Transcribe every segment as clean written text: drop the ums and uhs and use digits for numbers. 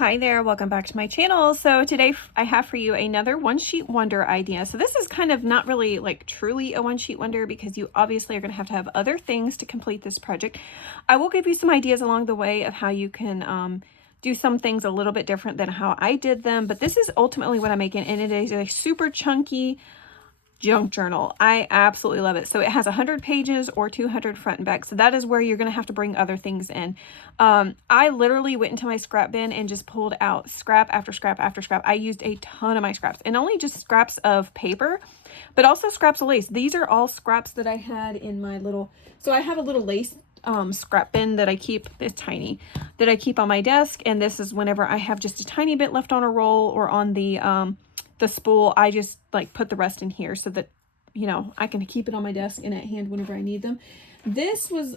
Hi there, welcome back to my channel. So today I have for you another one sheet wonder idea. So this is kind of not really like truly a one sheet wonder because you obviously are going to have other things to complete this project. I will give you some ideas along the way of how you can do some things a little bit different than how I did them, but this is ultimately what I'm making, and it is a super chunky junk journal. I absolutely love it. So it has 100 pages or 200 front and back. So that is where you're going to have to bring other things in. I literally went into my scrap bin and just pulled out scrap after scrap after scrap. I used a ton of my scraps, and only just scraps of paper, but also scraps of lace. These are all scraps that I had in my little, so I have a little lace scrap bin that I keep, it's tiny, that I keep on my desk. And this is whenever I have just a tiny bit left on a roll or on the spool, I just like put the rest in here so that, you know, I can keep it on my desk and at hand whenever I need them. This was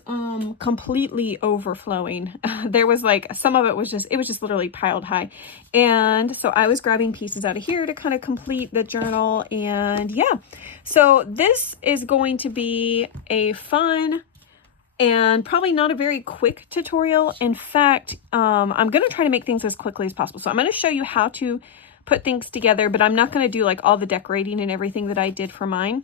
completely overflowing. There was like, some of it was just, it was just literally piled high. And so I was grabbing pieces out of here to kind of complete the journal. And yeah, so this is going to be a fun and probably not a very quick tutorial. In fact, I'm going to try to make things as quickly as possible. So I'm going to show you how to put things together, but I'm not going to do like all the decorating and everything that I did for mine,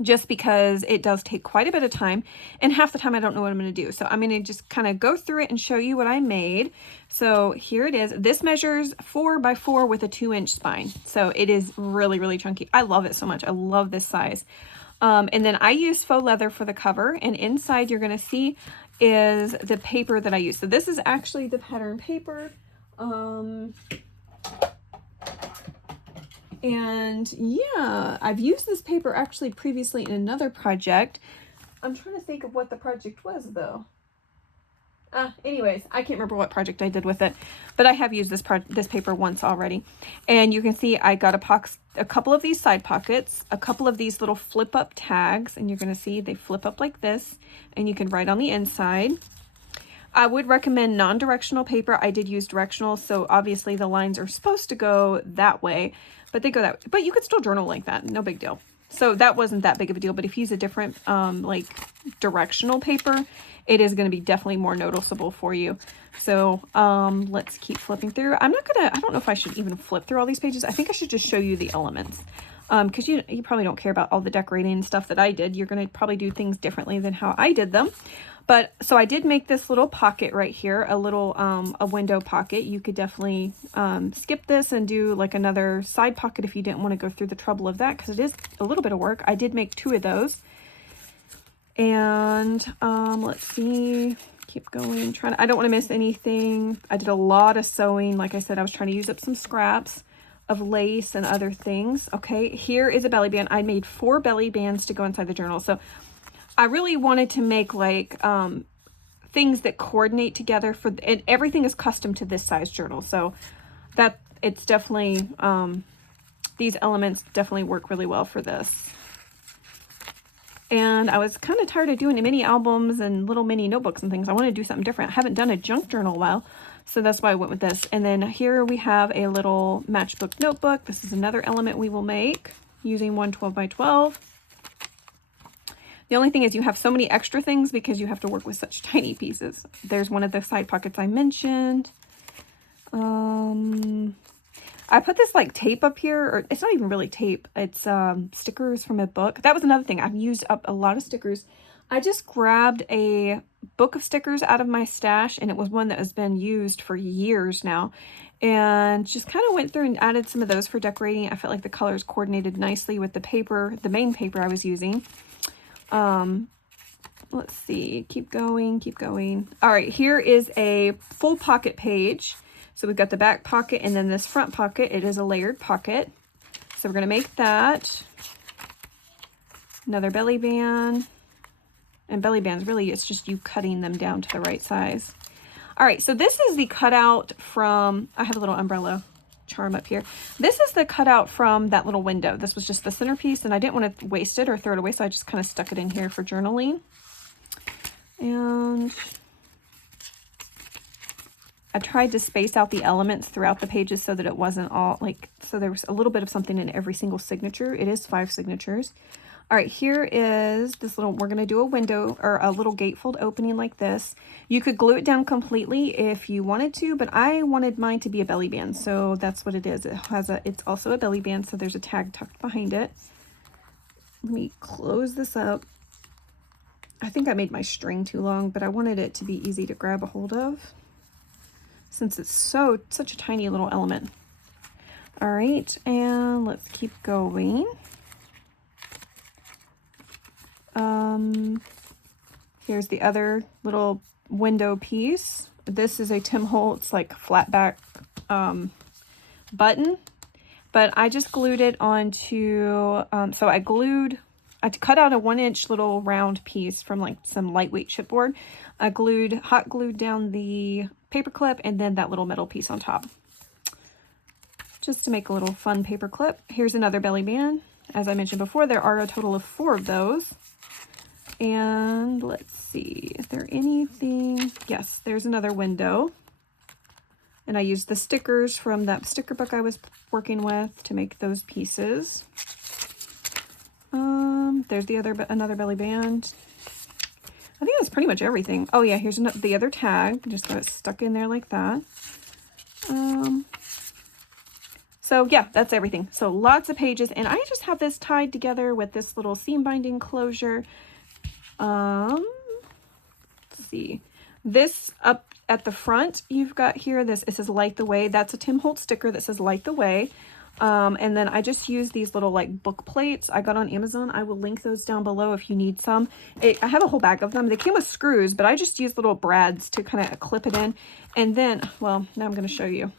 just because it does take quite a bit of time, and half the time I don't know what I'm going to do. So I'm going to just kind of go through it and show you what I made. So here it is. This measures 4 by 4 with a 2-inch spine. So it is really, really chunky. I love it so much. I love this size. And then I used faux leather for the cover, and inside you're going to see is the paper that I use. So this is actually the pattern paper. And yeah, I've used this paper actually previously in another project. I'm trying to think of what the project was though. Anyways, I can't remember what project I did with it, but I have used this paper once already. And you can see I got a couple of these side pockets, a couple of these little flip up tags, and you're going to see they flip up like this, and you can write on the inside. I would recommend non-directional paper. I did use directional, so obviously the lines are supposed to go that way, but they go that way. But you could still journal like that, no big deal. So that wasn't that big of a deal, but if you use a different like directional paper, it is going to be definitely more noticeable for you. So let's keep flipping through. I don't know if I should even flip through all these pages. I think I should just show you the elements. Because you probably don't care about all the decorating and stuff that I did. You're going to probably do things differently than how I did them. But so I did make this little pocket right here, a little a window pocket. You could definitely skip this and do like another side pocket if you didn't want to go through the trouble of that, because it is a little bit of work. I did make 2 of those. And let's see, keep going. I don't want to miss anything. I did a lot of sewing. Like I said, I was trying to use up some scraps of lace and other things. Okay, here is a belly band. I made 4 belly bands to go inside the journal. So I really wanted to make like things that coordinate together and everything is custom to this size journal. So that it's definitely, these elements definitely work really well for this. And I was kind of tired of doing mini albums and little mini notebooks and things. I want to do something different. I haven't done a junk journal in a while, so that's why I went with this. And then here we have a little matchbook notebook. This is another element we will make using one 12 by 12. The only thing is you have so many extra things because you have to work with such tiny pieces. There's one of the side pockets I mentioned. I put this like tape up here, or it's not even really tape. It's stickers from a book. That was another thing. I've used up a lot of stickers. I just grabbed a book of stickers out of my stash, and it was one that has been used for years now. And just kind of went through and added some of those for decorating. I felt like the colors coordinated nicely with the paper, the main paper I was using. Let's see, keep going, keep going. All right, here is a full pocket page. So we've got the back pocket and then this front pocket. It is a layered pocket. So we're going to make that. Another belly band. And belly bands, really, it's just you cutting them down to the right size. All right, so this is the cutout from, I have a little umbrella charm up here. This is the cutout from that little window. This was just the centerpiece, and I didn't want to waste it or throw it away, so I just kind of stuck it in here for journaling. And I tried to space out the elements throughout the pages so that it wasn't all like, so there was a little bit of something in every single signature. It is 5 signatures. All right, here is this little, we're going to do a window or a little gatefold opening like this. You could glue it down completely if you wanted to, but I wanted mine to be a belly band. So that's what it is. It's also a belly band. So there's a tag tucked behind it. Let me close this up. I think I made my string too long, but I wanted it to be easy to grab a hold of since it's such a tiny little element. All right, and let's keep going. Here's the other little window piece. This is a Tim Holtz like flat back button, but I just glued it onto, so I cut out a 1-inch little round piece from like some lightweight chipboard. I hot glued down the paper clip and then that little metal piece on top, just to make a little fun paper clip. Here's another belly band. As I mentioned before, there are a total of 4 of those. And let's see, is there anything? Yes, there's another window. And I used the stickers from that sticker book I was working with to make those pieces. There's another belly band. I think that's pretty much everything. Oh yeah, here's the other tag. Just got it stuck in there like that. So yeah, that's everything. So lots of pages, and I just have this tied together with this little seam binding closure. Let's see, this up at the front, you've got here, it says Light the Way. That's a Tim Holtz sticker that says Light the Way. And then I just use these little like book plates I got on Amazon. I will link those down below if you need some. I have a whole bag of them. They came with screws, but I just use little brads to kind of clip it in. And then, well, now I'm going to show you.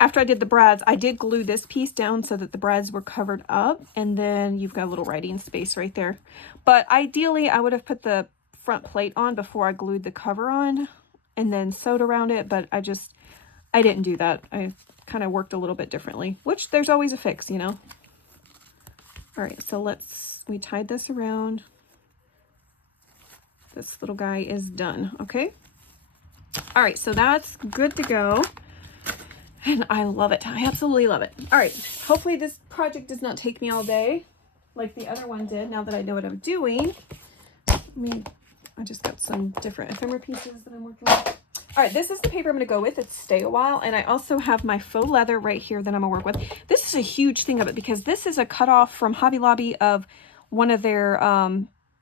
After I did the brads, I did glue this piece down so that the brads were covered up, and then you've got a little writing space right there. But ideally, I would have put the front plate on before I glued the cover on and then sewed around it, but I didn't do that. I kind of worked a little bit differently, which there's always a fix, you know. All right, so we tied this around. This little guy is done, okay? All right, so that's good to go. And I love it. I absolutely love it. All right. Hopefully this project does not take me all day like the other one did, now that I know what I'm doing. I just got some different ephemera pieces that I'm working with. All right. This is the paper I'm going to go with. It's Stay a While. And I also have my faux leather right here that I'm going to work with. This is a huge thing of it because this is a cutoff from Hobby Lobby of one of their,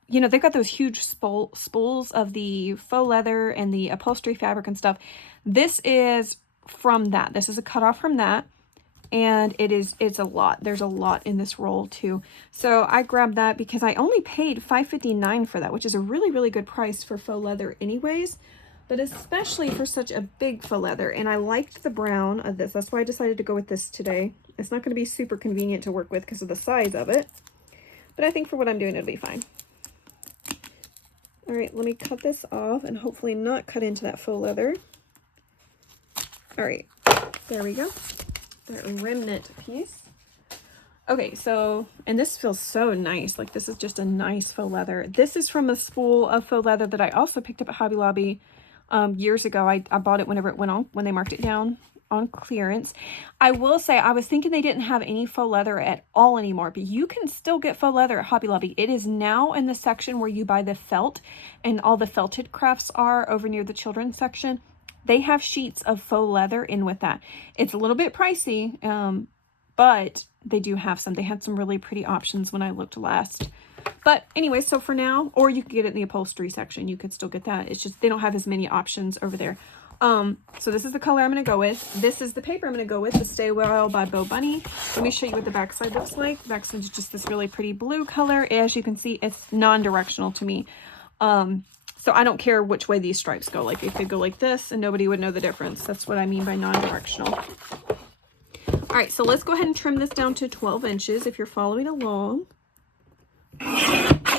you know, they've got those huge spools of the faux leather and the upholstery fabric and stuff. This is from that. This is a cutoff from that, and it's a lot. There's a lot in this roll too. So I grabbed that because I only paid $5.59 for that, which is a really, really good price for faux leather anyways, but especially for such a big faux leather. And I liked the brown of this. That's why I decided to go with this today. It's not going to be super convenient to work with because of the size of it, but I think for what I'm doing, it'll be fine. All right, let me cut this off and hopefully not cut into that faux leather. All right, there we go. That remnant piece. Okay, so, and this feels so nice. Like, this is just a nice faux leather. This is from a spool of faux leather that I also picked up at Hobby Lobby years ago. I bought it whenever it went on, when they marked it down on clearance. I will say, I was thinking they didn't have any faux leather at all anymore, but you can still get faux leather at Hobby Lobby. It is now in the section where you buy the felt, and all the felted crafts are over near the children's section. They have sheets of faux leather in with that. It's a little bit pricey, but they do have some. They had some really pretty options when I looked last. But anyway, so for now, or you could get it in the upholstery section. You could still get that. It's just they don't have as many options over there. So this is the color I'm going to go with. This is the paper I'm going to go with, the Stay a While by Bo Bunny. Let me show you what the backside looks like. The backside is just this really pretty blue color. As you can see, it's non-directional to me. So I don't care which way these stripes go. Like, they could go like this and nobody would know the difference. That's what I mean by non-directional. All right, so let's go ahead and trim this down to 12 inches if you're following along.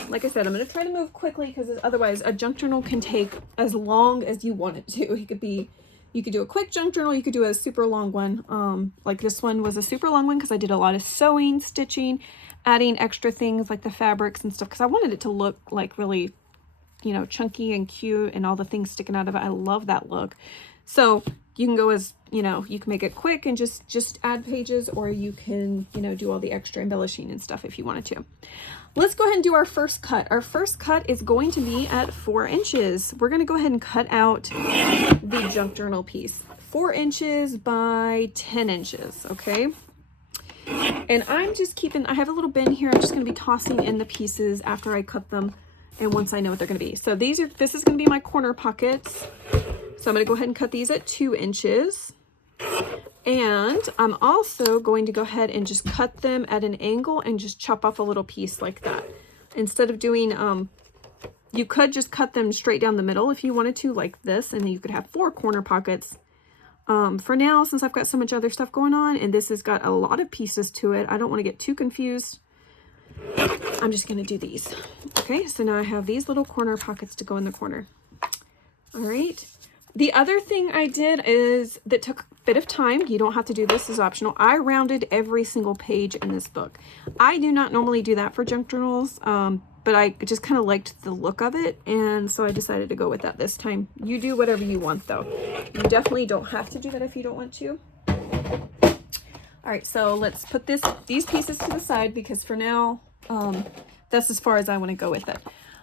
Like I said, I'm going to try to move quickly because otherwise a junk journal can take as long as you want it to. You could do a quick junk journal. You could do a super long one. Like this one was a super long one because I did a lot of sewing, stitching, adding extra things like the fabrics and stuff because I wanted it to look like really, you know, chunky and cute and all the things sticking out of it. I love that look. So you can go as, you know, you can make it quick and just add pages, or you can, you know, do all the extra embellishing and stuff if you wanted to. Let's go ahead and do our first cut. Our first cut is going to be at 4 inches. We're going to go ahead and cut out the junk journal piece. 4 inches by 10 inches, okay? And I'm just keeping, I have a little bin here. I'm just going to be tossing in the pieces after I cut them and once I know what they're going to be. So this is going to be my corner pockets. So I'm going to go ahead and cut these at 2 inches. And I'm also going to go ahead and just cut them at an angle and just chop off a little piece like that. Instead of doing, you could just cut them straight down the middle if you wanted to, like this, and then you could have 4 corner pockets. For now, since I've got so much other stuff going on and this has got a lot of pieces to it, I don't want to get too confused. I'm just going to do these. Okay, so now I have these little corner pockets to go in the corner. All right. The other thing I did is, that took a bit of time, you don't have to do this, is optional. I rounded every single page in this book. I do not normally do that for junk journals, but I just kind of liked the look of it, and so I decided to go with that this time. You do whatever you want though. You definitely don't have to do that if you don't want to. All right, so let's put these pieces to the side because for now, that's as far as I want to go with it.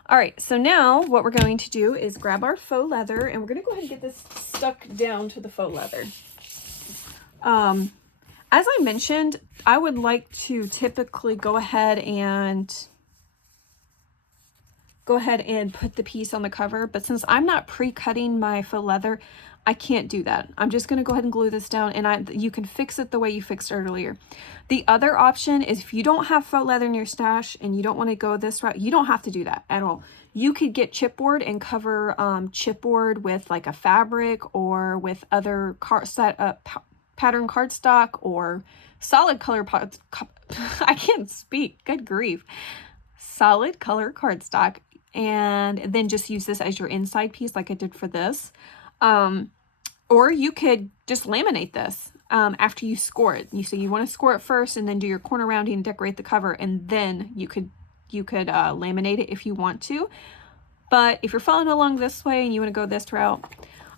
All right, so now what we're going to do is grab our faux leather, and we're going to go ahead and get this stuck down to the faux leather. As I mentioned, I would like to typically go ahead and put the piece on the cover, but since I'm not pre-cutting my faux leather, I can't do that. I'm just going to go ahead and glue this down, and you can fix it the way you fixed earlier. The other option is if you don't have faux leather in your stash and you don't want to go this route, you don't have to do that at all. You could get chipboard and cover chipboard with like a fabric or with other pattern cardstock or solid color I can't speak, good grief. Solid color cardstock, and then just use this as your inside piece like I did for this. Or you could just laminate this after you score it. So you want to score it first and then do your corner rounding and decorate the cover, and then you could laminate it if you want to. But if you're following along this way and you want to go this route,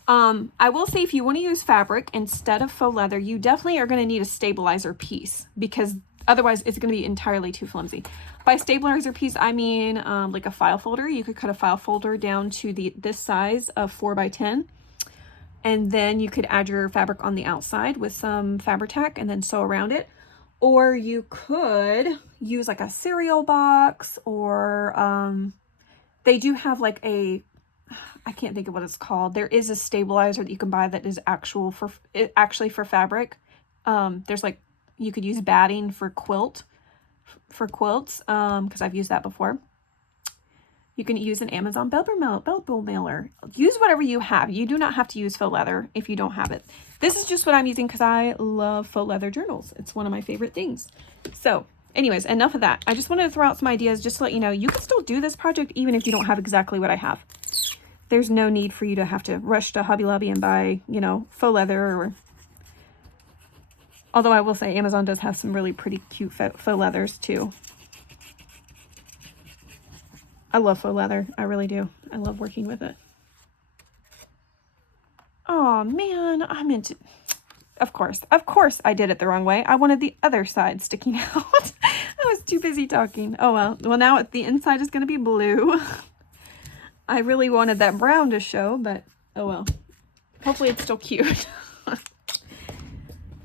I will say if you want to use fabric instead of faux leather, you definitely are going to need a stabilizer piece because otherwise it's going to be entirely too flimsy. By stabilizer piece, I mean like a file folder. You could cut a file folder down to this size of 4 by 10. And then you could add your fabric on the outside with some Fabri-Tac and then sew around it. Or you could use like a cereal box, or they do have like I can't think of what it's called. There is a stabilizer that you can buy that is actually for fabric. There's like, you could use batting for quilts, because I've used that before. You can use an Amazon bellbill mailer. Use whatever you have. You do not have to use faux leather if you don't have it. This is just what I'm using because I love faux leather journals. It's one of my favorite things. So anyways, enough of that. I just wanted to throw out some ideas just to let you know you can still do this project even if you don't have exactly what I have. There's no need for you to have to rush to Hobby Lobby and buy, you know, faux leather. Although I will say Amazon does have some really pretty cute faux leathers too. I love faux leather. I really do. I love working with it. Oh man, I meant to. Of course I did it the wrong way. I wanted the other side sticking out. I was too busy talking. Oh well. Well, now the inside is going to be blue. I really wanted that brown to show, but oh well. Hopefully it's still cute.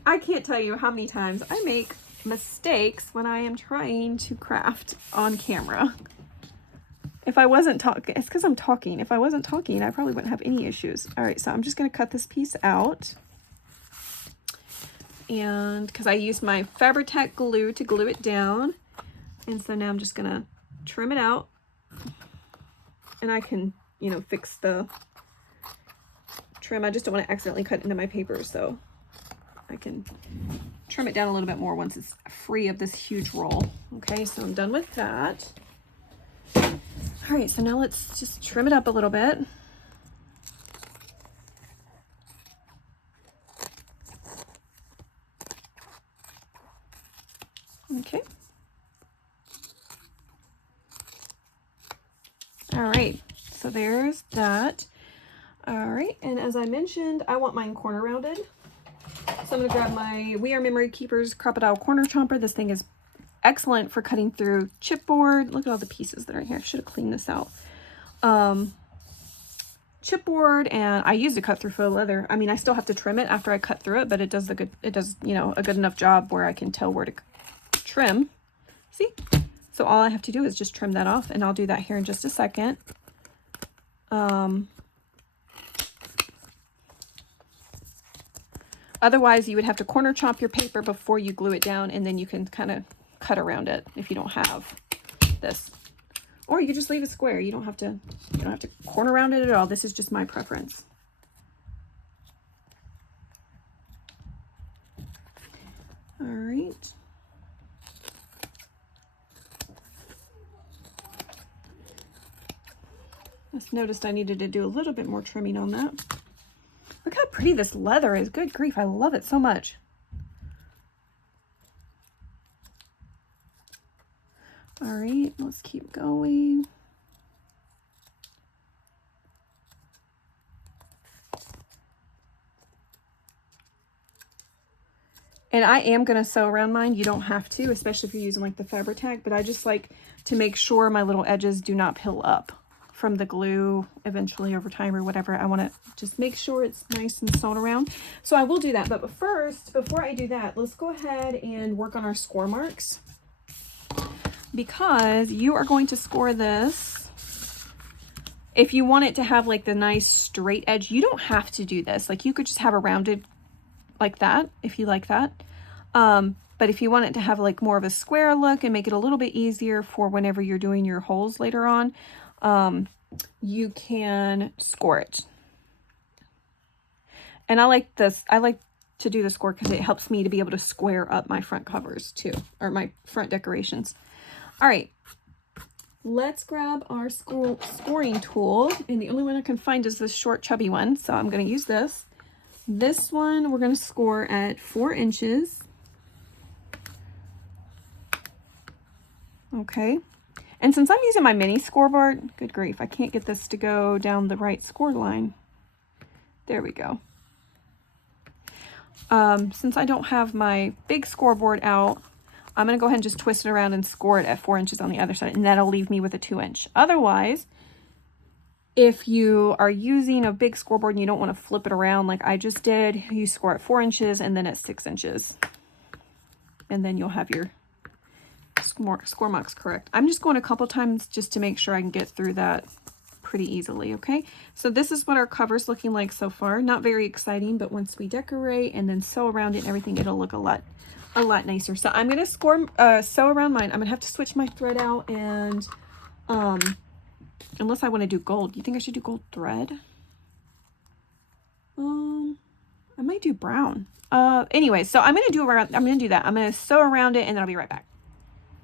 I can't tell you how many times I make mistakes when I am trying to craft on camera. If I wasn't talking, it's because I'm talking. If I wasn't talking, I probably wouldn't have any issues. All right, so I'm just going to cut this piece out. And because I used my Fabri-Tac glue to glue it down. And so now I'm just going to trim it out. And I can, you know, fix the trim. I just don't want to accidentally cut into my paper, so I can trim it down a little bit more once it's free of this huge roll. Okay, so I'm done with that. All right, so now let's just trim it up a little bit. Okay. All right, so there's that. All right, and as I mentioned, I want mine corner rounded. So I'm gonna grab my We Are Memory Keepers Crocodile Corner Chomper. This thing is excellent for cutting through chipboard. Look at all the pieces that are in here. I should have cleaned this out. Chipboard, and I use to cut through faux leather. I mean, I still have to trim it after I cut through it, but it does you know, a good enough job where I can tell where to trim. See? So all I have to do is just trim that off, and I'll do that here in just a second. Otherwise, you would have to corner chomp your paper before you glue it down, and then you can kind of cut around it if you don't have this. Or you can just leave it square. You don't have to corner around it at all. This is just my preference. All right. Just noticed I needed to do a little bit more trimming on that. Look how pretty this leather is. Good grief, I love it so much. All right, let's keep going. And I am going to sew around mine. You don't have to, especially if you're using like the Fabri-Tac, but I just like to make sure my little edges do not peel up from the glue eventually over time or whatever. I want to just make sure it's nice and sewn around. So I will do that. But first, before I do that, let's go ahead and work on our score marks, because you are going to score this. If you want it to have like the nice straight edge, you don't have to do this. Like you could just have a rounded like that if you like that. But if you want it to have like more of a square look and make it a little bit easier for whenever you're doing your holes later on, you can score it. And I like this. I like to do the score because it helps me to be able to square up my front covers too, or my front decorations. All right, let's grab our scoring tool. And the only one I can find is this short chubby one. So I'm going to use this. This one we're going to score at 4 inches. Okay. And since I'm using my mini scoreboard, good grief, I can't get this to go down the right score line. There we go. Since I don't have my big scoreboard out, I'm going to go ahead and just twist it around and score it at 4 inches on the other side, and that'll leave me with a 2-inch. Otherwise, if you are using a big scoreboard and you don't want to flip it around like I just did, you score at 4 inches and then at 6 inches. And then you'll have your score marks correct. I'm just going a couple times just to make sure I can get through that pretty easily, okay? So this is what our cover's looking like so far. Not very exciting, but once we decorate and then sew around it and everything, it'll look a lot nicer. So I'm going to sew around mine. I'm going to have to switch my thread out, and unless I want to do gold. You think I should do gold thread? I might do brown. Anyway, so I'm going to do that. I'm going to sew around it, and then I'll be right back.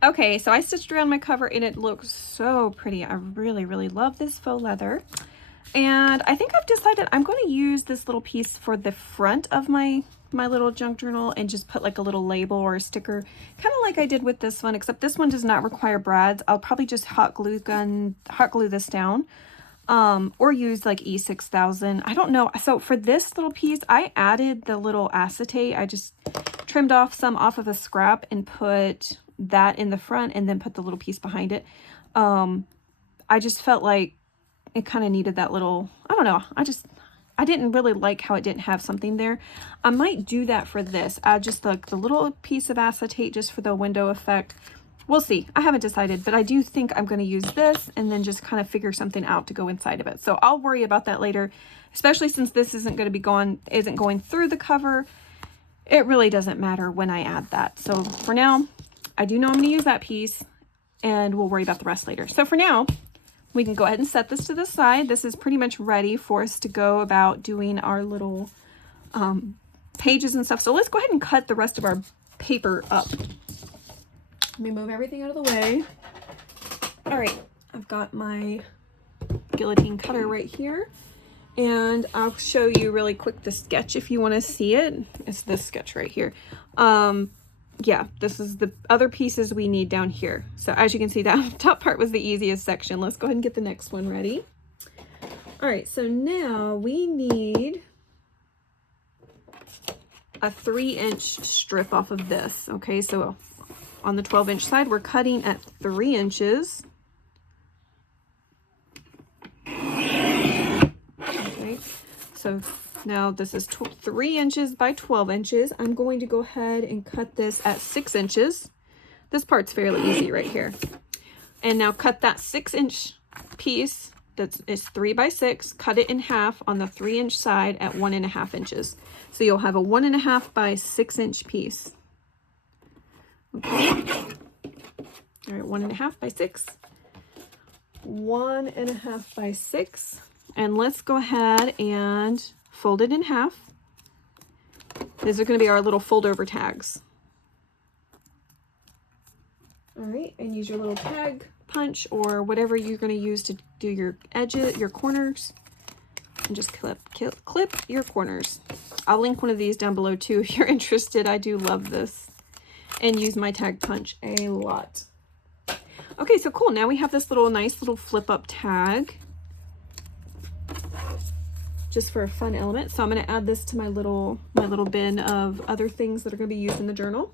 Okay, so I stitched around my cover and it looks so pretty. I really, really love this faux leather. And I think I've decided I'm going to use this little piece for the front of my little junk journal and just put like a little label or a sticker, kind of like I did with this one, except this one does not require brads. I'll probably just hot glue this down, or use like E6000. I don't know. So for this little piece, I added the little acetate. I just trimmed off some off of a scrap and put that in the front and then put the little piece behind it. I just felt like it kind of needed that little, I don't know. I didn't really like how it didn't have something there. I might do that for this. Add just like the little piece of acetate just for the window effect. We'll see. I haven't decided, but I do think I'm going to use this and then just kind of figure something out to go inside of it. So I'll worry about that later, especially since this isn't going through the cover. It really doesn't matter when I add that. So for now, I do know I'm going to use that piece, and we'll worry about the rest later. So for now, we can go ahead and set this to the side. This is pretty much ready for us to go about doing our little pages and stuff. So let's go ahead and cut the rest of our paper up. Let me move everything out of the way. All right, I've got my guillotine cutter right here, and I'll show you really quick the sketch if you want to see it. It's this sketch right here. Yeah, this is the other pieces we need down here. So as you can see, that top part was the easiest section. Let's go ahead and get the next one ready. All right, so now we need a 3-inch strip off of this. Okay, so on the 12-inch side, we're cutting at 3 inches. Okay, so now this is 3 inches by 12 inches. I'm going to go ahead and cut this at 6 inches. This part's fairly easy right here. And now cut that 6-inch piece that is 3 by 6, cut it in half on the 3-inch side at 1.5 inches. So you'll have a 1.5 by 6-inch piece. Okay. All right, 1.5 by 6, 1.5 by 6. And let's go ahead and fold it in half. These are going to be our little fold over tags. All right, and use your little tag punch or whatever you're going to use to do your edges, your corners, and just clip your corners. I'll link one of these down below too if you're interested. I do love this and use my tag punch a lot. Okay, so cool. Now we have this nice little flip up tag just for a fun element. So I'm going to add this to my little bin of other things that are going to be used in the journal.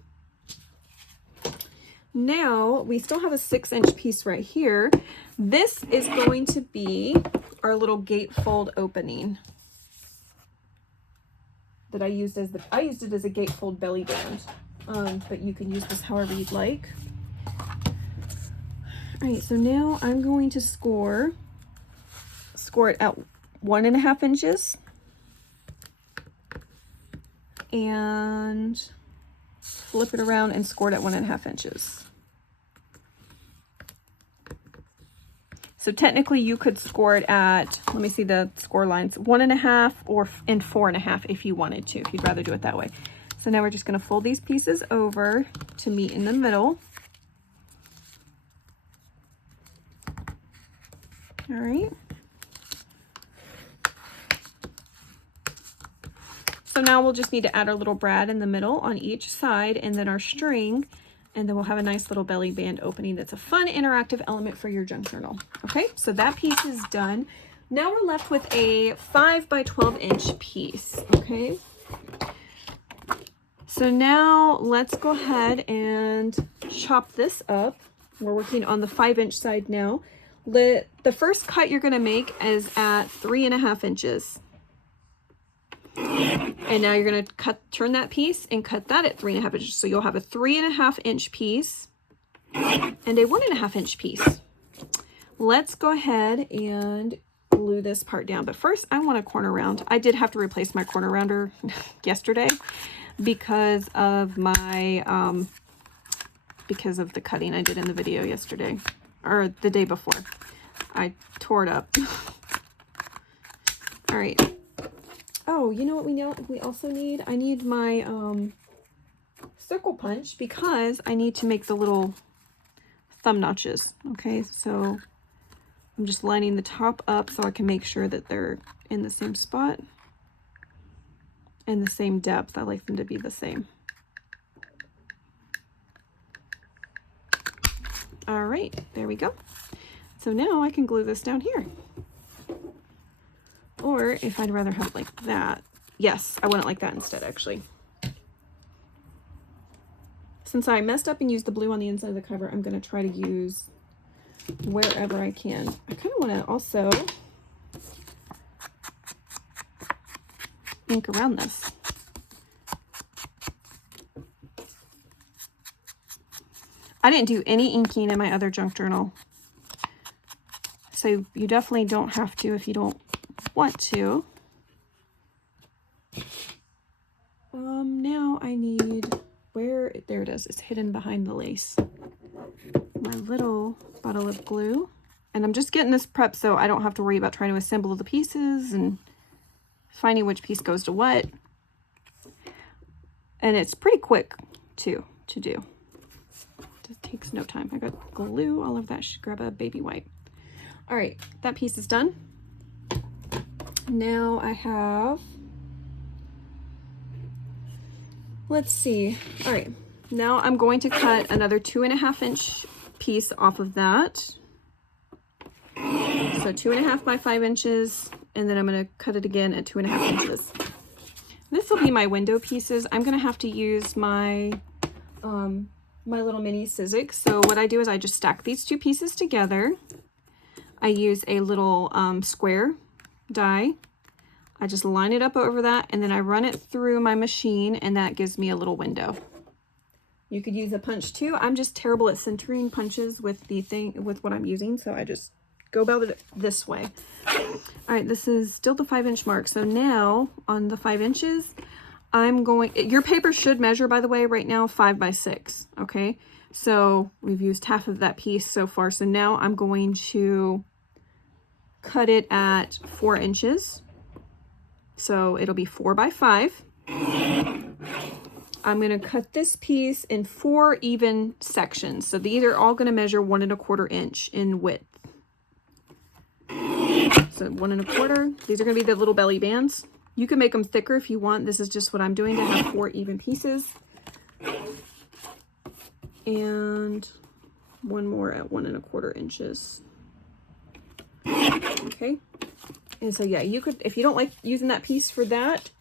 Now we still have a 6-inch piece right here. This is going to be our little gatefold opening that I used it as a gatefold belly band, but you can use this however you'd like. All right, so now I'm going to score it at 1.5 inches and flip it around and score it at 1.5 inches. So technically you could score it at, let me see the score lines, 1.5 or 4.5 if you wanted to, if you'd rather do it that way. So now we're just going to fold these pieces over to meet in the middle. All right. So now we'll just need to add our little brad in the middle on each side and then our string, and then we'll have a nice little belly band opening that's a fun interactive element for your junk journal. Okay, so that piece is done. Now we're left with a 5 by 12 inch piece, okay? So now let's go ahead and chop this up. We're working on the 5-inch side now. The first cut you're gonna make is at 3.5 inches. And now you're going to turn that piece and cut that at 3.5 inches. So you'll have a 3.5 inch piece and a 1.5 inch piece. Let's go ahead and glue this part down. But first I want a corner round. I did have to replace my corner rounder yesterday because of my, because of the cutting I did in the video yesterday or the day before. I tore it up. All right. Oh, you know what we also need? I need my circle punch because I need to make the little thumb notches. Okay, so I'm just lining the top up so I can make sure that they're in the same spot and the same depth. I like them to be the same. All right, there we go. So now I can glue this down here. Or if I'd rather have it like that. Yes, I want it like that instead, actually. Since I messed up and used the blue on the inside of the cover, I'm going to try to use wherever I can. I kind of want to also ink around this. I didn't do any inking in my other junk journal. So you definitely don't have to if you don't want to. Now I need, there it is, it's hidden behind the lace. My little bottle of glue. And I'm just getting this prepped so I don't have to worry about trying to assemble the pieces and finding which piece goes to what. And it's pretty quick too to do. It just takes no time. I got glue all of that. Should grab a baby wipe. All right, that piece is done. Now I have, let's see. All right, now I'm going to cut another 2.5 inch piece off of that. So 2.5 by 5 inches, and then I'm going to cut it again at 2.5 inches. This will be my window pieces. I'm going to have to use my my little mini Sizzix. So what I do is I just stack these two pieces together. I use a little square die. I just line it up over that, and then I run it through my machine, and that gives me a little window. You could use a punch too. I'm just terrible at centering punches with what I'm using, so I just go about it this way. All right, this is still the 5-inch mark. So now on the 5 inches, your paper should measure, by the way, right now 5 by 6. Okay, so we've used half of that piece so far. So now I'm going to cut it at 4 inches. So it'll be 4 by 5. I'm going to cut this piece in 4 even sections. So these are all going to measure 1 1/4 inch in width. So 1 1/4. These are going to be the little belly bands. You can make them thicker if you want. This is just what I'm doing to have 4 even pieces. And one more at 1 1/4 inches. Okay. And so yeah, you could, if you don't like using that piece for that,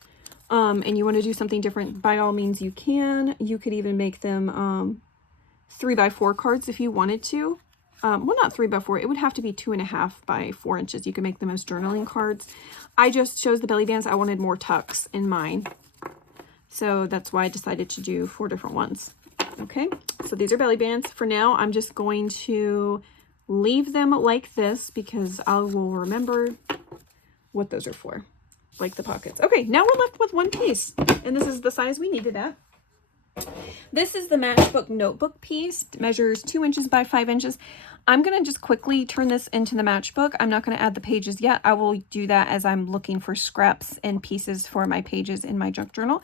and you want to do something different, by all means you can. You could even make them 3 by 4 cards if you wanted to. Well, not 3 by 4. It would have to be 2.5 by 4 inches. You can make them as journaling cards. I just chose the belly bands. I wanted more tucks in mine. So that's why I decided to do 4 different ones. Okay, so these are belly bands. For now, I'm just going to leave them like this because I will remember what those are for, like the pockets. Okay, now we're left with one piece, and this is the size we needed at. This is the matchbook notebook piece. It measures 2 inches by 5 inches. I'm going to just quickly turn this into the matchbook. I'm not going to add the pages yet. I will do that as I'm looking for scraps and pieces for my pages in my junk journal.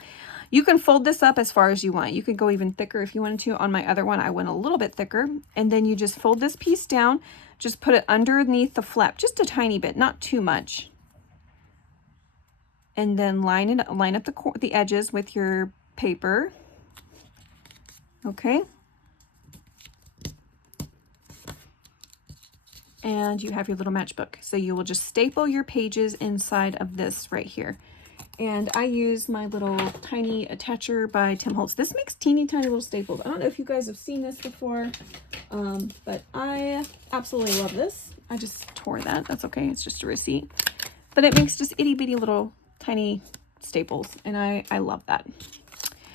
You can fold this up as far as you want. You could go even thicker if you wanted to. On my other one, I went a little bit thicker. And then you just fold this piece down. Just put it underneath the flap, just a tiny bit, not too much. And then line up the edges with your paper. Okay. And you have your little matchbook. So you will just staple your pages inside of this right here. And I use my little tiny attacher by Tim Holtz. This makes teeny tiny little staples. I don't know if you guys have seen this before, but I absolutely love this. I just tore that. That's okay. It's just a receipt. But it makes just itty bitty little tiny staples, and I love that.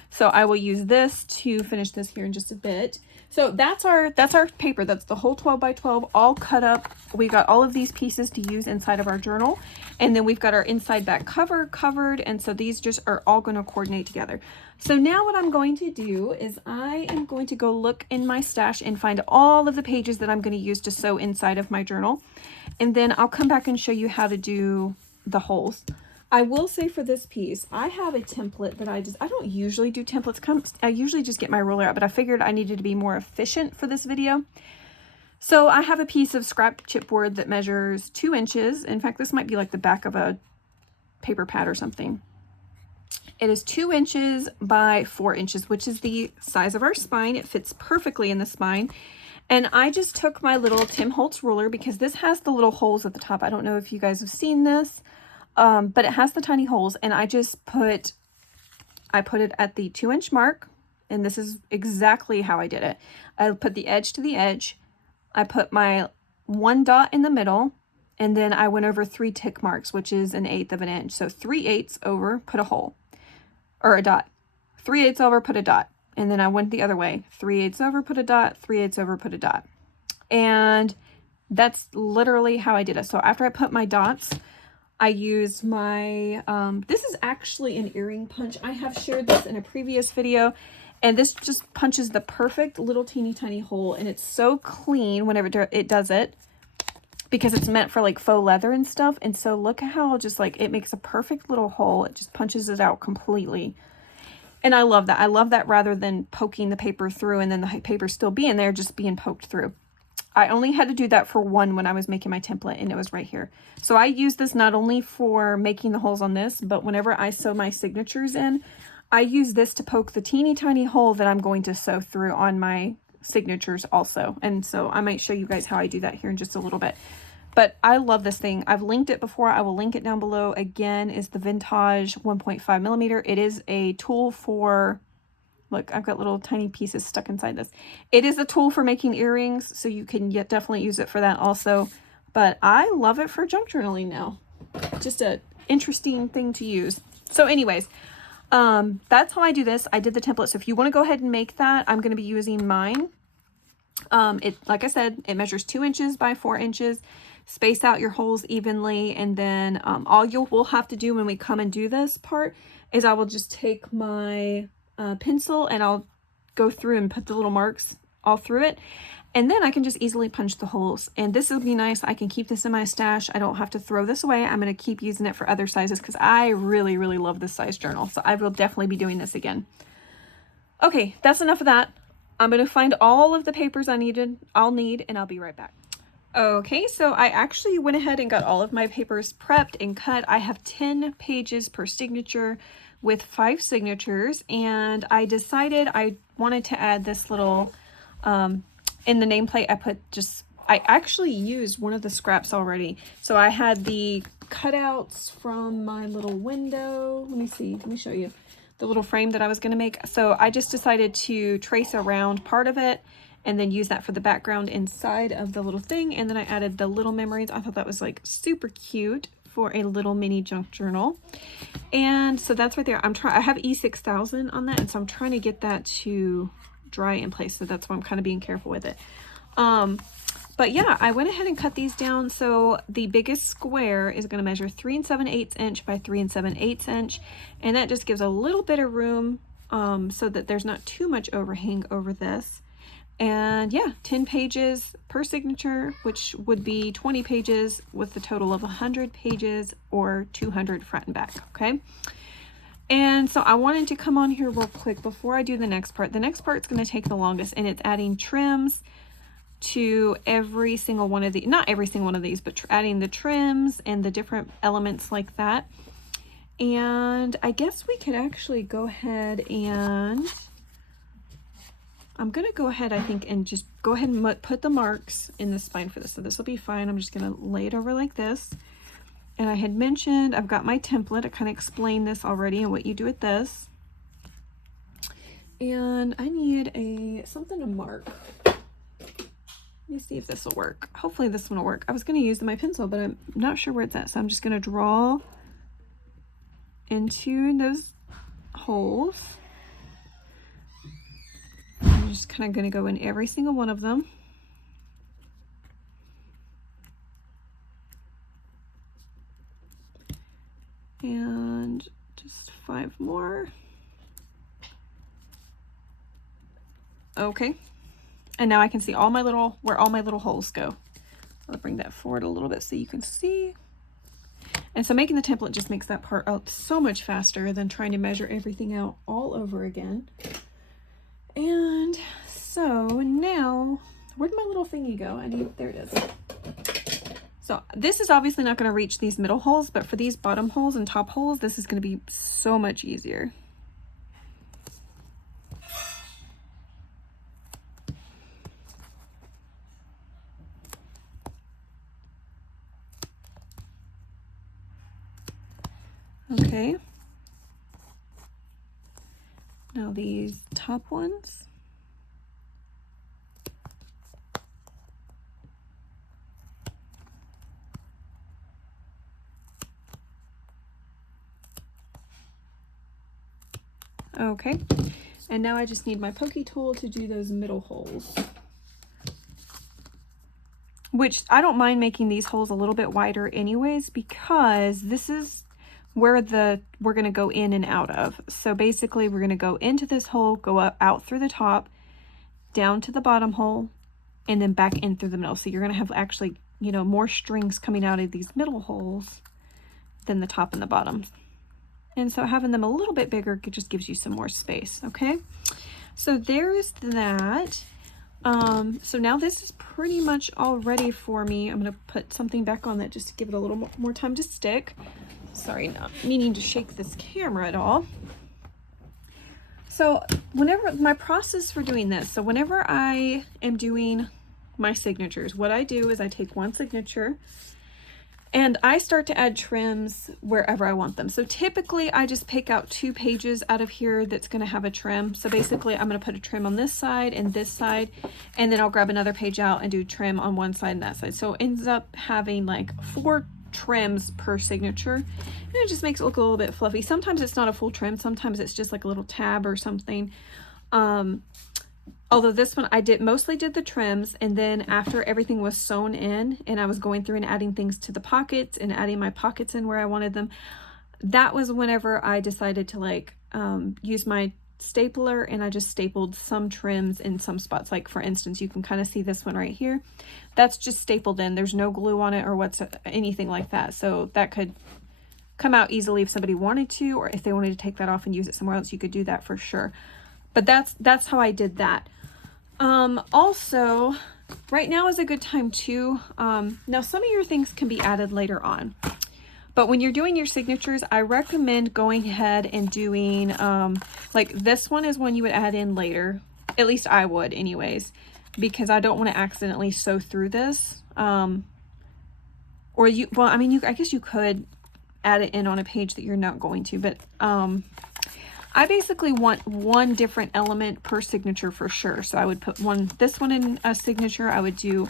So I will use this to finish this here in just a bit. So that's our paper. That's the whole 12 by 12 all cut up. We got all of these pieces to use inside of our journal. And then we've got our inside back cover covered. And so these just are all going to coordinate together. So now what I'm going to do is I am going to go look in my stash and find all of the pages that I'm going to use to sew inside of my journal. And then I'll come back and show you how to do the holes. I will say for this piece, I have a template that I don't usually do templates. I usually just get my ruler out, but I figured I needed to be more efficient for this video. So I have a piece of scrap chipboard that measures 2 inches. In fact, this might be like the back of a paper pad or something. It is 2 inches by 4 inches, which is the size of our spine. It fits perfectly in the spine. And I just took my little Tim Holtz ruler because this has the little holes at the top. I don't know if you guys have seen this. But it has the tiny holes, and I put it at the 2 inch mark, and this is exactly how I did it. I put the edge to the edge. I put my 1 dot in the middle, and then I went over 3 tick marks, which is 1/8 of an inch. So 3/8 over, put a hole or a dot. 3/8 over, put a dot. And then I went the other way. 3/8 over, put a dot. 3/8 over, put a dot. And that's literally how I did it. So after I put my dots, I used my, this is actually an earring punch. I have shared this in a previous video, and this just punches the perfect little teeny tiny hole, and it's so clean whenever it does it because it's meant for like faux leather and stuff. And so look at how just like it makes a perfect little hole. It just punches it out completely. And I love that. I love that rather than poking the paper through and then the paper still being there, just being poked through. I only had to do that for one when I was making my template, and it was right here. So I use this not only for making the holes on this, but whenever I sew my signatures in, I use this to poke the teeny tiny hole that I'm going to sew through on my signatures also. And so I might show you guys how I do that here in just a little bit. But I love this thing. I've linked it before. I will link it down below. Again, is the Vintage 1.5 millimeter. It is a tool for, look, I've got little tiny pieces stuck inside this. It is a tool for making earrings, so you can definitely use it for that also. But I love it for junk journaling now. Just a interesting thing to use. So anyways, that's how I do this. I did the template. So if you want to go ahead and make that, I'm going to be using mine. Like I said, it measures 2 inches by 4 inches. Space out your holes evenly, and then all you will have to do when we come and do this part is I will just take my pencil and I'll go through and put the little marks all through it, and then I can just easily punch the holes. And this will be nice. I can keep this in my stash. I don't have to throw this away. I'm going to keep using it for other sizes because I really, really love this size journal. So I will definitely be doing this again. Okay, that's enough of that. I'm going to find all of the papers I'll need, and I'll be right back. Okay, so I actually went ahead and got all of my papers prepped and cut. I have 10 pages per signature with 5 signatures, and I decided I wanted to add this little, in the nameplate I actually used one of the scraps already. So I had the cutouts from my little window. Let me show you the little frame that I was going to make. So I just decided to trace around part of it and then use that for the background inside of the little thing. And then I added the little memories. I thought that was like super cute for a little mini junk journal. And so that's right there. I have E6000 on that, and so I'm trying to get that to dry in place. So that's why I'm kind of being careful with it. But yeah, I went ahead and cut these down. So the biggest square is going to measure 3 7/8 inch by 3 7/8 inch. And that just gives a little bit of room so that there's not too much overhang over this. And yeah, 10 pages per signature, which would be 20 pages with the total of 100 pages or 200 front and back. Okay. And so I wanted to come on here real quick before I do the next part. The next part's going to take the longest, and it's adding trims to every single one of the, not every single one of these, but adding the trims and the different elements like that. And I guess we could actually go ahead and I'm going to go ahead, I think, and just go ahead and put the marks in the spine for this. So this will be fine. I'm just going to lay it over like this. And I had mentioned I've got my template. I kind of explained this already and what you do with this. And I need something to mark. Let me see if this will work. Hopefully this one will work. I was going to use my pencil, but I'm not sure where it's at. So I'm just going to draw into those holes. I'm just kind of going to go in every single one of them. And just 5 more. Okay. And now I can see where all my little holes go. I'll bring that forward a little bit so you can see. And so making the template just makes that part out so much faster than trying to measure everything out all over again. And so now, where'd my little thingy go? There it is. So this is obviously not going to reach these middle holes, but for these bottom holes and top holes, this is going to be so much easier. Okay. Now these top ones. Okay, and now I just need my pokey tool to do those middle holes. Which I don't mind making these holes a little bit wider anyways, because this is where we're going to go in and out of. So basically we're going to go into this hole, go up, out through the top, down to the bottom hole, and then back in through the middle. So you're going to have actually, you know, more strings coming out of these middle holes than the top and the bottom. And so having them a little bit bigger just gives you some more space. Okay, so there's that. So now this is pretty much all ready for me. I'm going to put something back on that just to give it a little more time to stick. Sorry, not meaning to shake this camera at all. So whenever my process for doing this, so whenever I am doing my signatures. What I do is I take one signature and I start to add trims wherever I want them. So typically I just pick out 2 pages out of here that's gonna have a trim. So basically I'm gonna put a trim on this side, and then I'll grab another page out and do trim on one side and that side. So it ends up having like 4 trims per signature, and it just makes it look a little bit fluffy. Sometimes it's not a full trim, sometimes it's just like a little tab or something. Although this one I mostly did the trims, and then after everything was sewn in and I was going through and adding things to the pockets and adding my pockets in where I wanted them, that was whenever I decided to like use my stapler, and I just stapled some trims in some spots. Like for instance, you can kind of see this one right here. That's just stapled in. There's no glue on it or anything like that. So that could come out easily if somebody wanted to, or if they wanted to take that off and use it somewhere else, you could do that for sure. But that's how I did that. Also, right now is a good time too. Now some of your things can be added later on, but when you're doing your signatures, I recommend going ahead and doing, like this one is one you would add in later. At least I would anyways, because I don't want to accidentally sew through this. Well, I mean, I guess you could add it in on a page that you're not going to, but, I basically want one different element per signature for sure. So I would put this one in a signature. I would do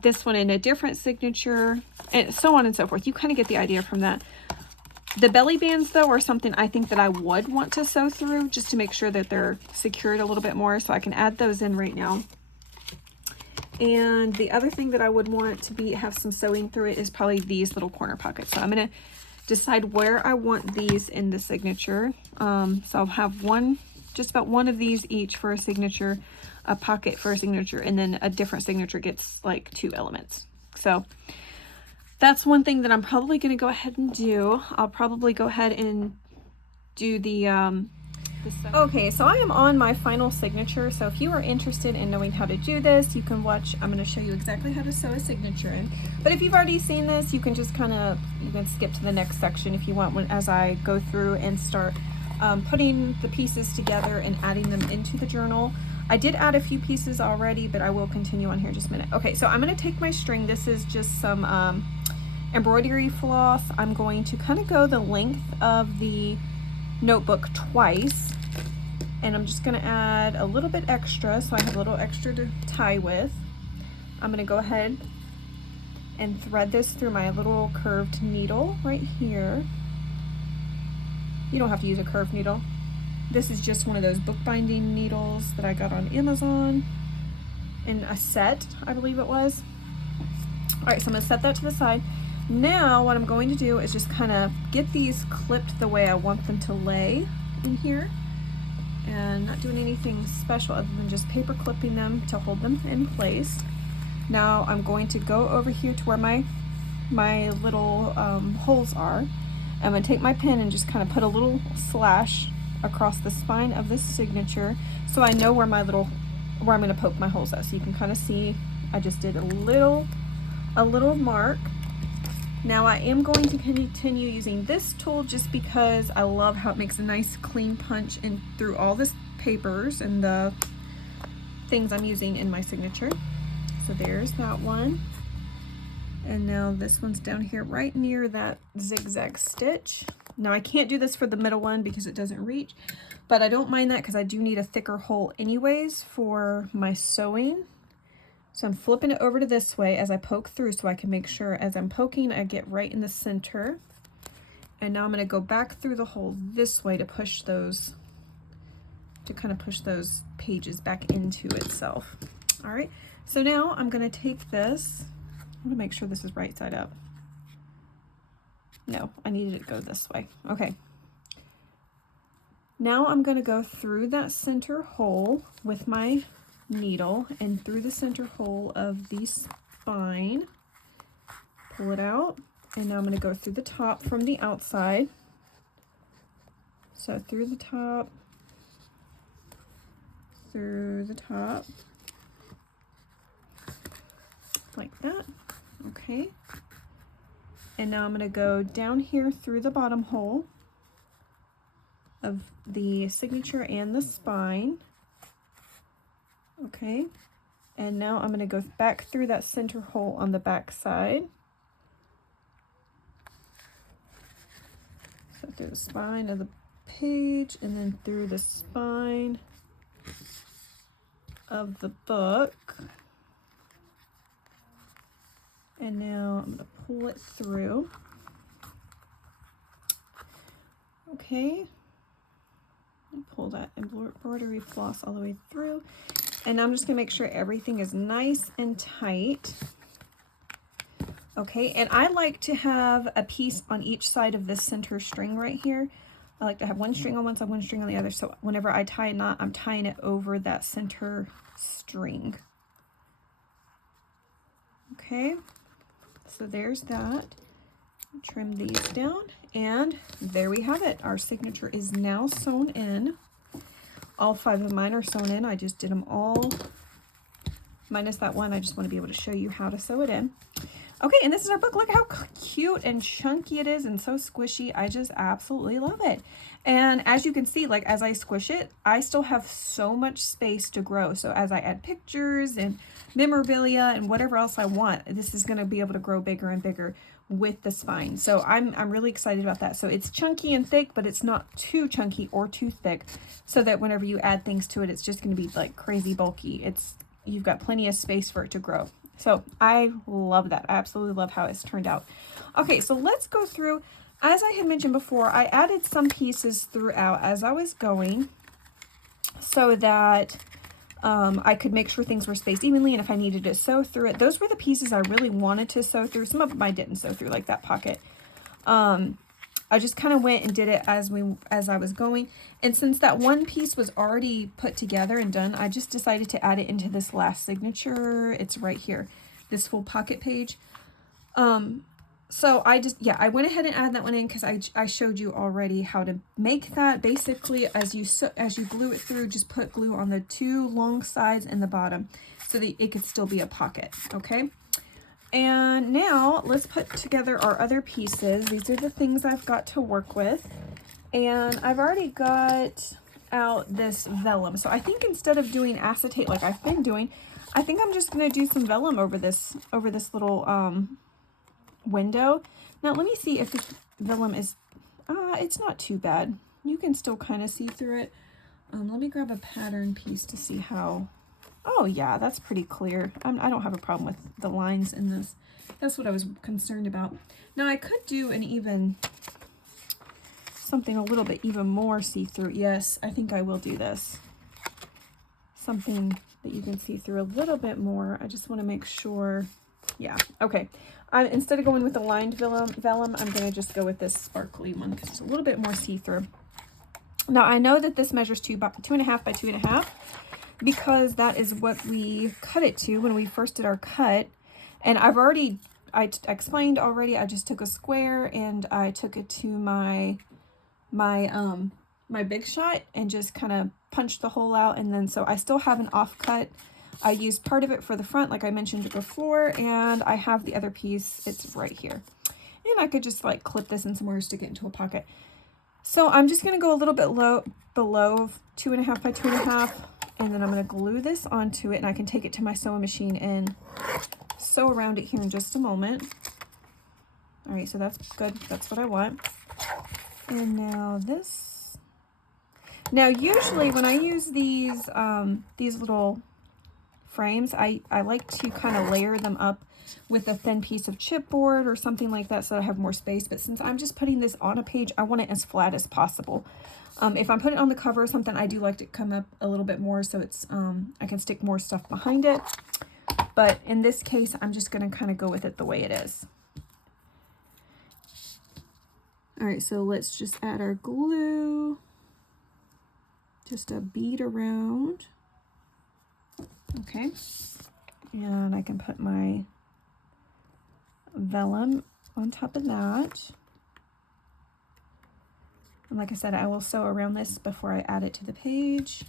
this one in a different signature, and so on and so forth. You kind of get the idea from that. The belly bands though are something I think that I would want to sew through just to make sure that they're secured a little bit more. So I can add those in right now. And the other thing that I would want to have some sewing through it is probably these little corner pockets. So I'm going to decide where I want these in the signature. So I'll have just about one of these each for a signature, a pocket for a signature, and then a different signature gets like 2 elements. So that's one thing that I'm probably going to go ahead and do. I'll probably go ahead and do the okay, so I am on my final signature. So if you are interested in knowing how to do this, you can watch. I'm going to show you exactly how to sew a signature in. But if you've already seen this, you can just you can skip to the next section if you want, as I go through and start putting the pieces together and adding them into the journal. I did add a few pieces already, but I will continue on here in just a minute. Okay, so I'm going to take my string. This is just some embroidery floss. I'm going to kind of go the length of the notebook twice, and I'm just going to add a little bit extra, so I have a little extra to tie with. I'm going to go ahead and thread this through my little curved needle right here. You don't have to use a curved needle. This is just one of those bookbinding needles that I got on Amazon in a set, I believe it was. All right, so I'm going to set that to the side. Now what I'm going to do is just kind of get these clipped the way I want them to lay in here, and not doing anything special other than just paper clipping them to hold them in place. Now I'm going to go over here to where my little holes are. I'm going to take my pen and just kind of put a little slash across the spine of this signature, so I know where I'm going to poke my holes at. So you can kind of see I just did a little mark. Now I am going to continue using this tool just because I love how it makes a nice clean punch in through all this papers and the things I'm using in my signature. So there's that one. And now this one's down here right near that zigzag stitch. Now I can't do this for the middle one because it doesn't reach, but I don't mind that because I do need a thicker hole anyways for my sewing. So I'm flipping it over to this way as I poke through so I can make sure as I'm poking I get right in the center. And now I'm going to go back through the hole this way to push those, to kind of push those pages back into itself. All right, so now I'm going to take this, I'm going to make sure this is right side up. No, I needed it to go this way. Okay. Now I'm going to go through that center hole with my needle and through the center hole of the spine, pull it out, and now I'm going to go through the top from the outside. So through the top, like that. Okay. And now I'm going to go down here through the bottom hole of the signature and the spine. Okay, And now I'm going to go back through that center hole on the back side. So through the spine of the page and then through the spine of the book. And now I'm going to pull it through. Okay. Pull that embroidery floss all the way through. And I'm just going to make sure everything is nice and tight. Okay, and I like to have a piece on each side of this center string right here. I like to have one string on one side, one string on the other. So whenever I tie a knot, I'm tying it over that center string. Okay, so there's that. Trim these down, and there we have it. Our signature is now sewn in. All 5 of mine are sewn in. I just did them all, minus that one. I just want to be able to show you how to sew it in. Okay, and this is our book. Look how cute and chunky it is and so squishy. I just absolutely love it. And as you can see, like as I squish it, I still have so much space to grow. So as I add pictures and memorabilia and whatever else I want, this is going to be able to grow bigger and bigger with the spine. So I'm really excited about that. So it's chunky and thick, but it's not too chunky or too thick, so that whenever you add things to it, it's just going to be like crazy bulky. You've got plenty of space for it to grow. So I love that. I absolutely love how it's turned out. Okay, so let's go through. As I had mentioned before, I added some pieces throughout as I was going so that I could make sure things were spaced evenly, and if I needed to sew through it, those were the pieces I really wanted to sew through. Some of them I didn't sew through, like that pocket. I just kind of went and did it as I was going. And since that one piece was already put together and done, I just decided to add it into this last signature. It's right here, this full pocket page. So I went ahead and added that one in because I showed you already how to make that. Basically, as you glue it through, just put glue on the 2 long sides and the bottom so that it could still be a pocket, okay? And now let's put together our other pieces. These are the things I've got to work with. And I've already got out this vellum. So I think instead of doing acetate like I've been doing, I think I'm just going to do some vellum over this little window. Now let me see if this vellum is, it's not too bad. You can still kind of see through it. Let me grab a pattern piece to see how. Oh yeah, that's pretty clear. I don't have a problem with the lines in this. That's what I was concerned about. Now I could do something a little bit even more see-through. Yes, I think I will do this. Something that you can see through a little bit more. I just want to make sure. Yeah, okay. Instead of going with the lined vellum, I'm going to just go with this sparkly one because it's a little bit more see-through. Now I know that this measures 2.5 by 2.5. because that is what we cut it to when we first did our cut. And I explained already, I just took a square and I took it to my Big Shot and just kind of punched the hole out. And then, so I still have an offcut. I used part of it for the front, like I mentioned before, and I have the other piece, it's right here. And I could just like clip this in somewhere, stick it into a pocket. So I'm just gonna go a little bit below 2.5 by 2.5. And then I'm going to glue this onto it, and I can take it to my sewing machine and sew around it here in just a moment. All right, so that's good. That's what I want. And now this. Now, usually when I use these little frames, I like to kind of layer them up with a thin piece of chipboard or something like that so that I have more space. But since I'm just putting this on a page, I want it as flat as possible. If I'm putting it on the cover or something, I do like to come up a little bit more so it's I can stick more stuff behind it. But in this case, I'm just going to kind of go with it the way it is. All right, so let's just add our glue. Just a bead around. Okay. And I can put my vellum on top of that. And like I said, I will sew around this before I add it to the page.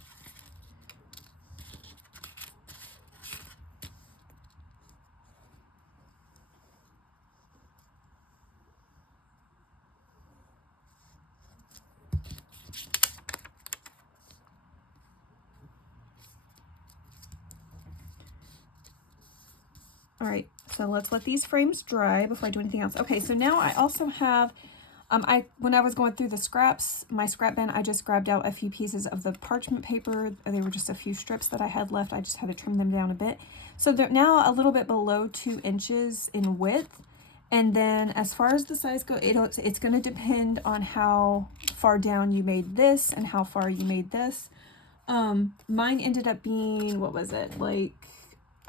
All right, so let's let these frames dry before I do anything else. Okay, so now I also have, when I was going through the scraps, my scrap bin, I just grabbed out a few pieces of the parchment paper. They were just a few strips that I had left. I just had to trim them down a bit. So they're now a little bit below 2 inches in width. And then as far as the size go, it's going to depend on how far down you made this and how far you made this. Mine ended up being, what was it, like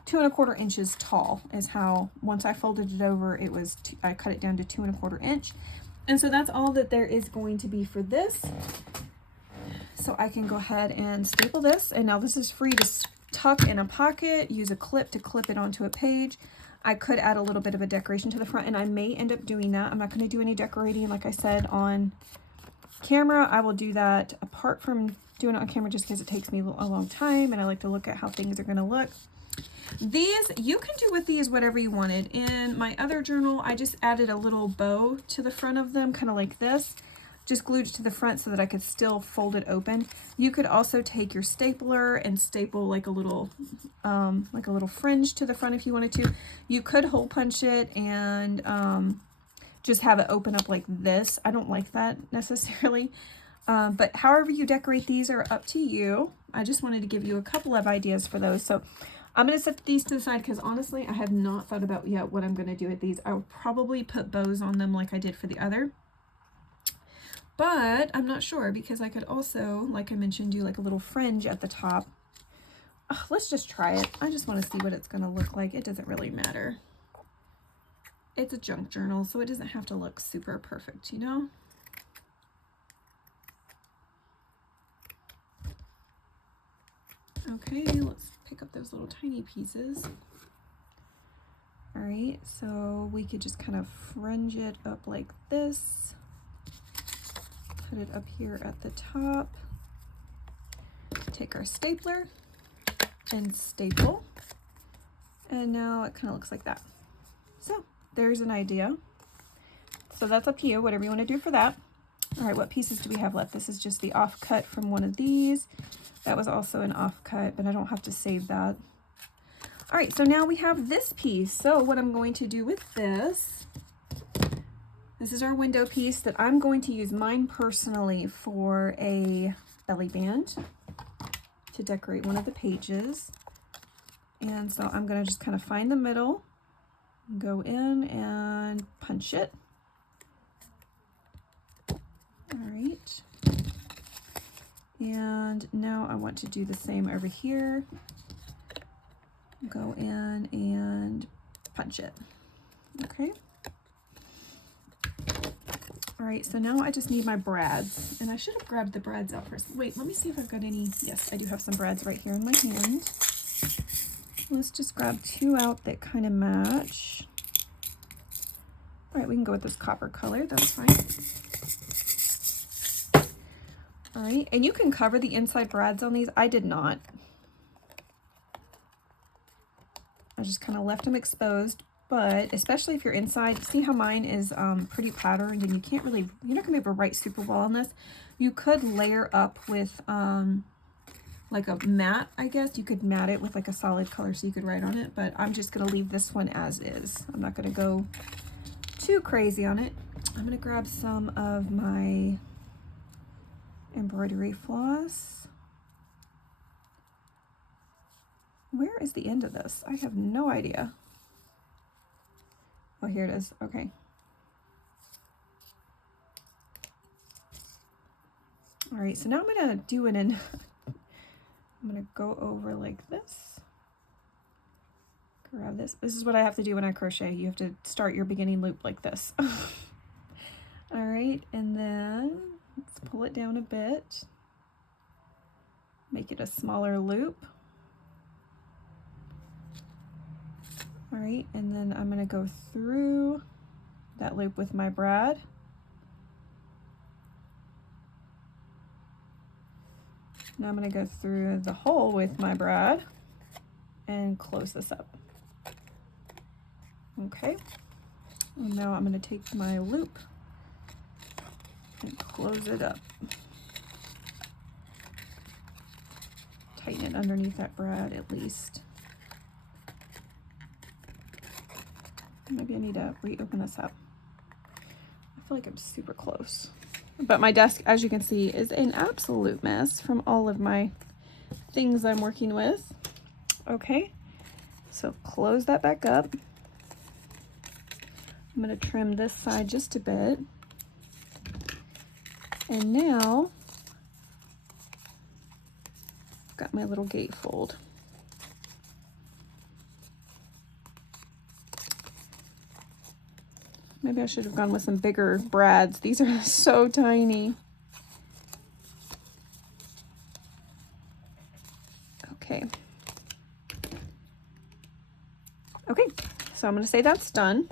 2 1/4 inches tall is how, once I folded it over, it was, I cut it down to 2 1/4 inch. And so that's all that there is going to be for this. So I can go ahead and staple this. And now this is free to tuck in a pocket, use a clip to clip it onto a page. I could add a little bit of a decoration to the front, and I may end up doing that. I'm not going to do any decorating, like I said, on camera. I will do that apart from doing it on camera just because it takes me a long time, and I like to look at how things are going to look. These, you can do with these whatever you wanted. In my other journal, I just added a little bow to the front of them, kind of like this. Just glued it to the front so that I could still fold it open. You could also take your stapler and staple like a little fringe to the front if you wanted to. You could hole punch it and just have it open up like this. I don't like that necessarily. But however you decorate these are up to you. I just wanted to give you a couple of ideas for those. So I'm going to set these to the side because honestly, I have not thought about yet what I'm going to do with these. I'll probably put bows on them like I did for the other. But I'm not sure because I could also, like I mentioned, do like a little fringe at the top. Let's just try it. I just want to see what it's going to look like. It doesn't really matter. It's a junk journal, so it doesn't have to look super perfect, you know? Okay, let's pick up those little tiny pieces. All right, so we could just kind of fringe it up like this. Put it up here at the top. Take our stapler and staple. And now it kind of looks like that. So there's an idea. So that's up to you, whatever you want to do for that. All right, what pieces do we have left? This is just the offcut from one of these. That was also an offcut, but I don't have to save that. All right, so now we have this piece. So what I'm going to do with this is our window piece that I'm going to use mine personally for a belly band to decorate one of the pages. And so I'm going to just kind of find the middle, go in and punch it. All right. And now I want to do the same over here. Go in and punch it. Okay. All right, so now I just need my brads, and I should have grabbed the brads out first. Wait, let me see if I've got any. Yes, I do have some brads right here in my hand. Let's just grab 2 out that kind of match. All right, we can go with this copper color, that's fine. All right, and you can cover the inside brads on these. I did not. I just kind of left them exposed. But especially if you're inside, see how mine is pretty patterned and you're not gonna be able to write super well on this. You could layer up with like a matte, I guess. You could matte it with like a solid color so you could write on it, but I'm just gonna leave this one as is. I'm not gonna go too crazy on it. I'm gonna grab some of my embroidery floss. Where is the end of this? I have no idea. Oh, here it is. Okay. All right, so now I'm gonna do it in, I'm gonna go over like this. Grab this. This is what I have to do when I crochet. You have to start your beginning loop like this. All right, and then let's pull it down a bit. Make it a smaller loop. All right, and then I'm gonna go through that loop with my brad. Now I'm gonna go through the hole with my brad and close this up. Okay, and now I'm gonna take my loop and close it up. Tighten it underneath that brad at least. Maybe I need to reopen this up. I feel like I'm super close. But my desk, as you can see, is an absolute mess from all of my things I'm working with. Okay, so close that back up. I'm going to trim this side just a bit. And now, I've got my little gatefold. Maybe I should have gone with some bigger brads. These are so tiny. Okay. Okay, so I'm going to say that's done.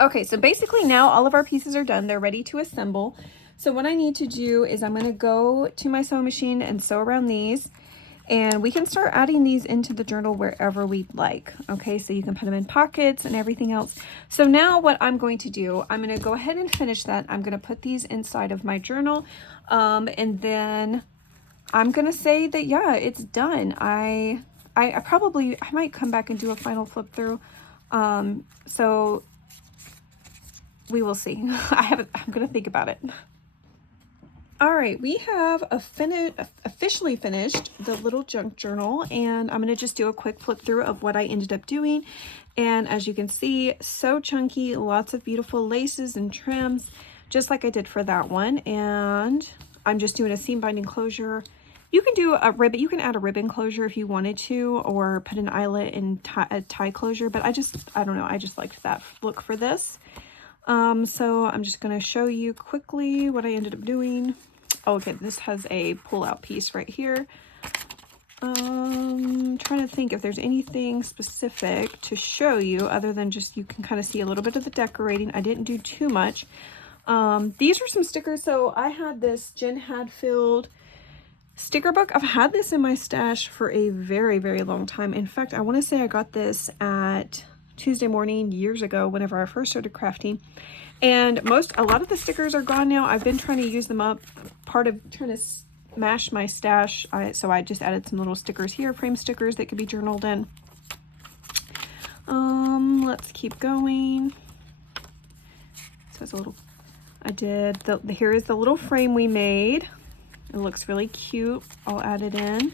Okay, so basically now all of our pieces are done. They're ready to assemble. So what I need to do is I'm going to go to my sewing machine and sew around these. And we can start adding these into the journal wherever we'd like. Okay, so you can put them in pockets and everything else. So now what I'm going to do, I'm going to go ahead and finish that. I'm going to put these inside of my journal. And then I'm going to say that, yeah, it's done. I might come back and do a final flip through. So we will see. I'm going to think about it. All right, we have officially finished the little junk journal, and I'm going to just do a quick flip through of what I ended up doing. And as you can see, so chunky, lots of beautiful laces and trims, just like I did for that one. And I'm just doing a seam binding closure. You can do a ribbon, you can add a ribbon closure if you wanted to, or put an eyelet and a tie closure, but I don't know, I just liked that look for this. So I'm just going to show you quickly what I ended up doing. Okay, this has a pull-out piece right here. Trying to think if there's anything specific to show you other than just you can kind of see a little bit of the decorating. I didn't do too much. These were some stickers. So I had this Jen Hadfield sticker book. I've had this in my stash for a very, very long time. In fact, I want to say I got this at Tuesday morning years ago whenever I first started crafting, and a lot of the stickers are gone now. I've been trying to use them up, part of trying to smash my stash. So I just added some little stickers here, frame stickers that could be journaled in. Let's keep going. So it's a little, here is the little frame we made. It looks really cute. I'll add it in.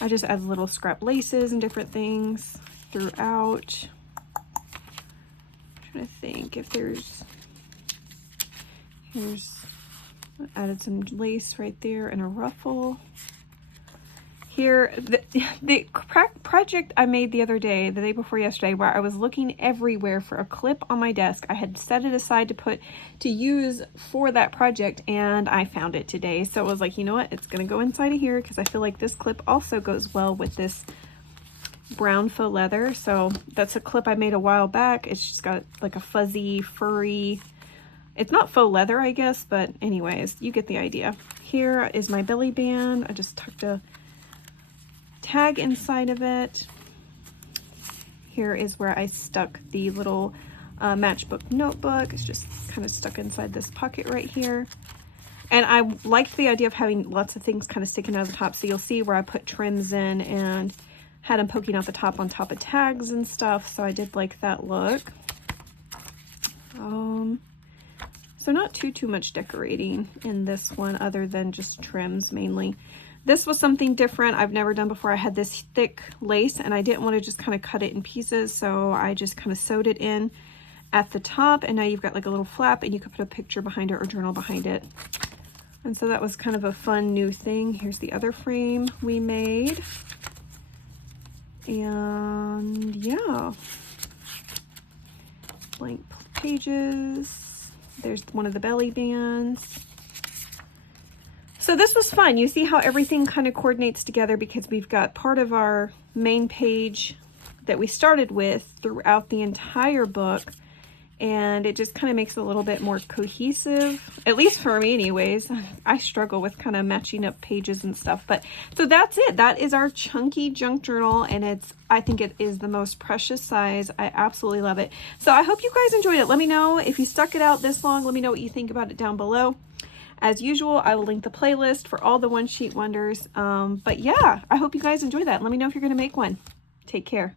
I just add little scrap laces and different things throughout. I'm trying to think if I added some lace right there and a ruffle. Here, the project I made the other day, the day before yesterday, where I was looking everywhere for a clip on my desk. I had set it aside to use for that project, and I found it today. So I was like, you know what? It's going to go inside of here because I feel like this clip also goes well with this brown faux leather. So that's a clip I made a while back. It's just got like a fuzzy, furry, it's not faux leather, I guess, but anyways, you get the idea. Here is my belly band. I just tucked a tag inside of it. Here is where I stuck the little matchbook notebook. It's just kind of stuck inside this pocket right here. And I liked the idea of having lots of things kind of sticking out of the top. So you'll see where I put trims in and had them poking out the top on top of tags and stuff. So I did like that look. So not too much decorating in this one other than just trims mainly. This was something different I've never done before. I had this thick lace and I didn't want to just kind of cut it in pieces, so I just kind of sewed it in at the top, and now you've got like a little flap and you could put a picture behind it or journal behind it. And so that was kind of a fun new thing. Here's the other frame we made. And yeah, blank pages. There's one of the belly bands. So this was fun. You see how everything kind of coordinates together because we've got part of our main page that we started with throughout the entire book, and it just kind of makes it a little bit more cohesive, at least for me anyways. I struggle with kind of matching up pages and stuff, but so that's it. That is our chunky junk journal, and I think it is the most precious size. I absolutely love it. So I hope you guys enjoyed it. Let me know if you stuck it out this long. Let me know what you think about it down below. As usual, I will link the playlist for all the one sheet wonders. But yeah, I hope you guys enjoy that. Let me know if you're going to make one. Take care.